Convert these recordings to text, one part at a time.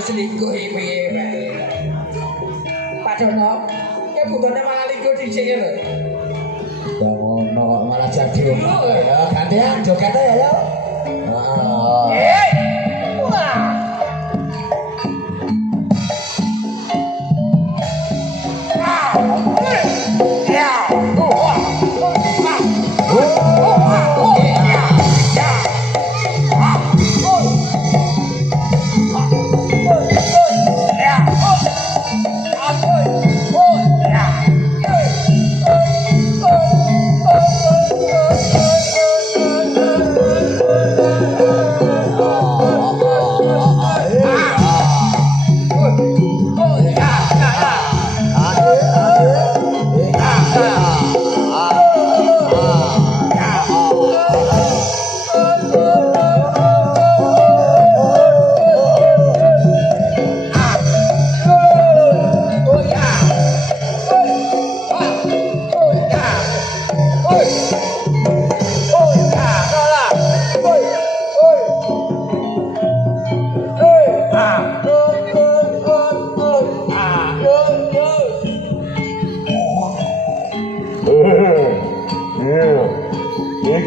Selingkuh piye bae. Pak Dono, ya butone malah lingkuh dhisik lho. Ngono kok malah jadi omong. Ya gantian joget ya ya. Heeh.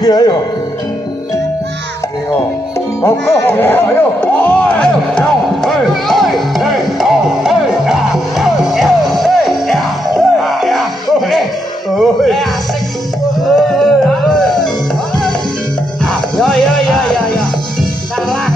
Iki ayo. Ayo. Oke, ayo. Ayo. Hei. Hei. Hei. Asik. Ya. Salah.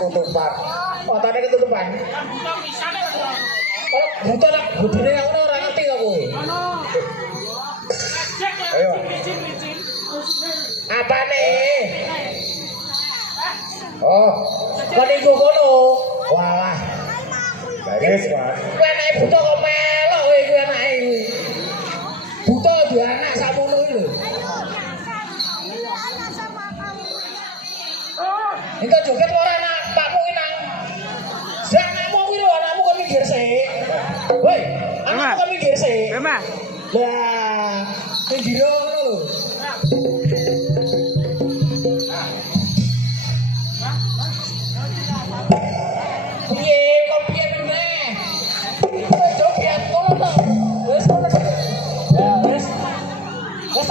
Ketutupan. Matane ketutupan. Buta lah, budine yang ora ngerti aku. Ayo. Apane? Oh, kok iku kono? Walah. Bagus, Pak. Kowe anake buta kok melok kowe iku anake iki. Buta duwe anak sakmono iki lho. Engko joget ora anak pakmu ki nang. Anakmu kuwi lho, anakmu kon minggir sik. Woi, anakmu kon minggir sik. Lah, minggir ngono lho. Piye, kok piye meneh? Wis joget ngono to. Wis ngono. Ya, wis. Wis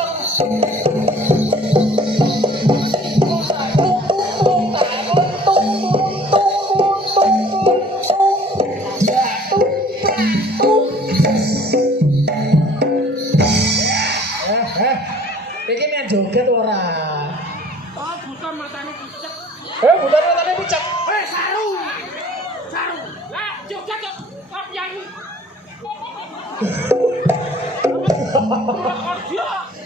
iki men joget ora. Oh, buta matane pucet. Buta matane pucet. Saru. Lah, joget kok piyayi.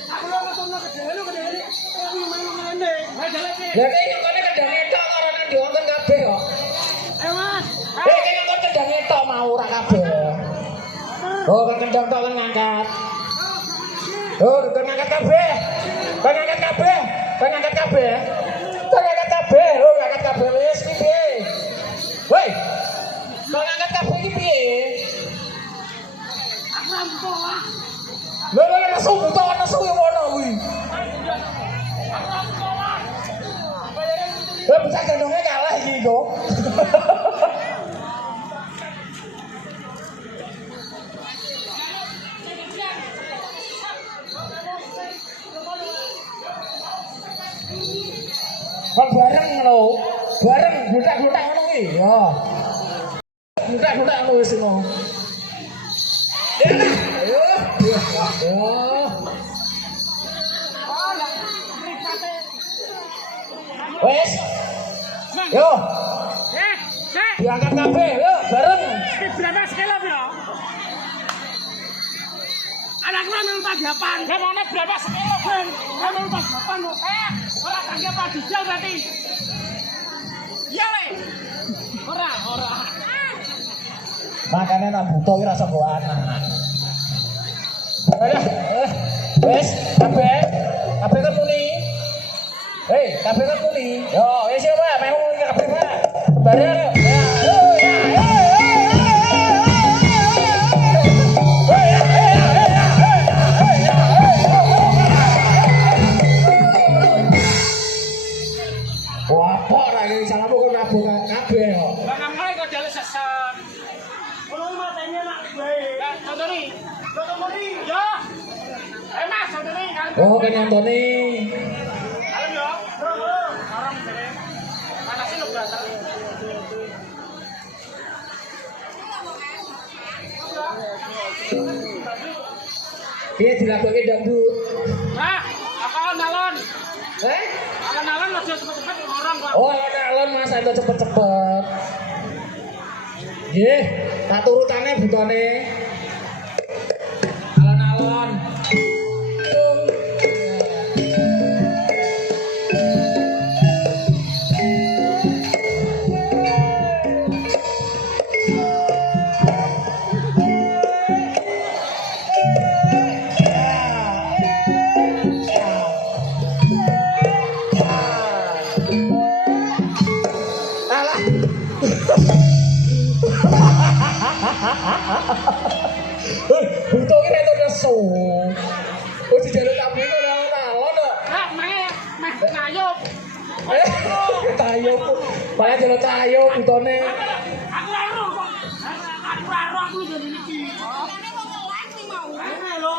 Aku lho nonton kedene. Aku main-maine. Lah iki kok kendang etok karo nang diwonten kabeh kok. Mas. Iki kok kendang etok mau ora kabeh. Oh, kendang tok kan ngangkat. Oh, ngangkat kabeh. Ngangkat kabeh. Oh, ngangkat kabeh wis piye? nesu buta nesu yang mana kuwi. Bisa gendongnya kalah iki kok. Kan bareng lho. Bareng glutak-glutak ngono kuwi. Ya. Glutak-glutak ngono wis ngono. Ayo. Ya. Wes. Yo. Diangkat kabeh, yo bareng. Berapa sekilo bro? Anak lu ambil 48. Gimana berapa sekilo bang? Ambil 48 loh. Orang tangga apa dijal berarti? Iya le. Orang. Makanya nak butuh kira rasa bawa anak. Wes, kabeh kan muni. Hei, kabeh kan muni. Yo, wes ya Pak, mau kabeh Pak. Bareng. Wah, kok ra iki salah kok nabung kabeh kok. Bang Amai kok jalan sesat. Kalau mah tanya nak baik. Contohni. Yo. Mas, contohni. Oh, kan Antoni. Halo yo. Orang sini. Mana sih lu berasal? Dia dilakukan dangdut. Nah, apa nalon? Eh? Alon-alon masih cepet-cepet orang Pak. Oh, alon masa itu cepet-cepet. Nggih, tak turutane butone. Alon-alon. Butuh kira itu nesu. Oh, di jalur kambing itu alon-alon kok. Nah, meh ngayup. Tayo. Malah jalur tayo butone. Aku ero kok. Aku jadi iki. Ini lho.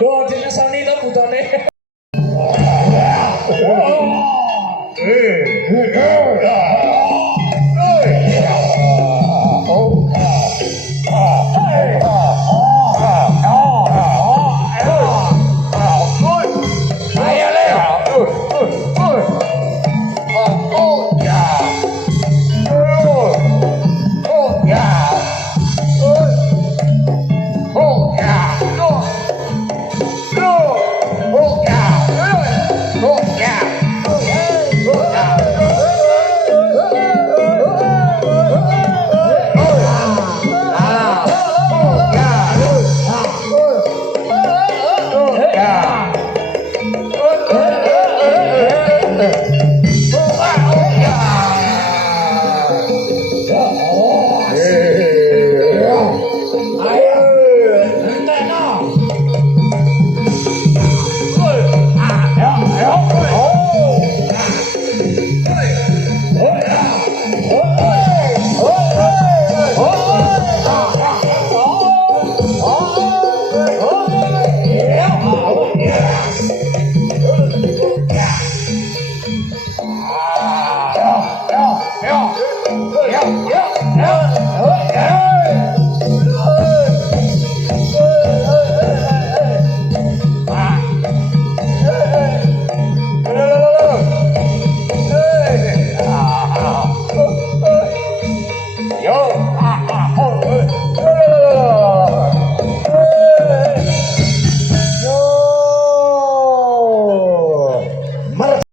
Loh, di nesoni itu butone.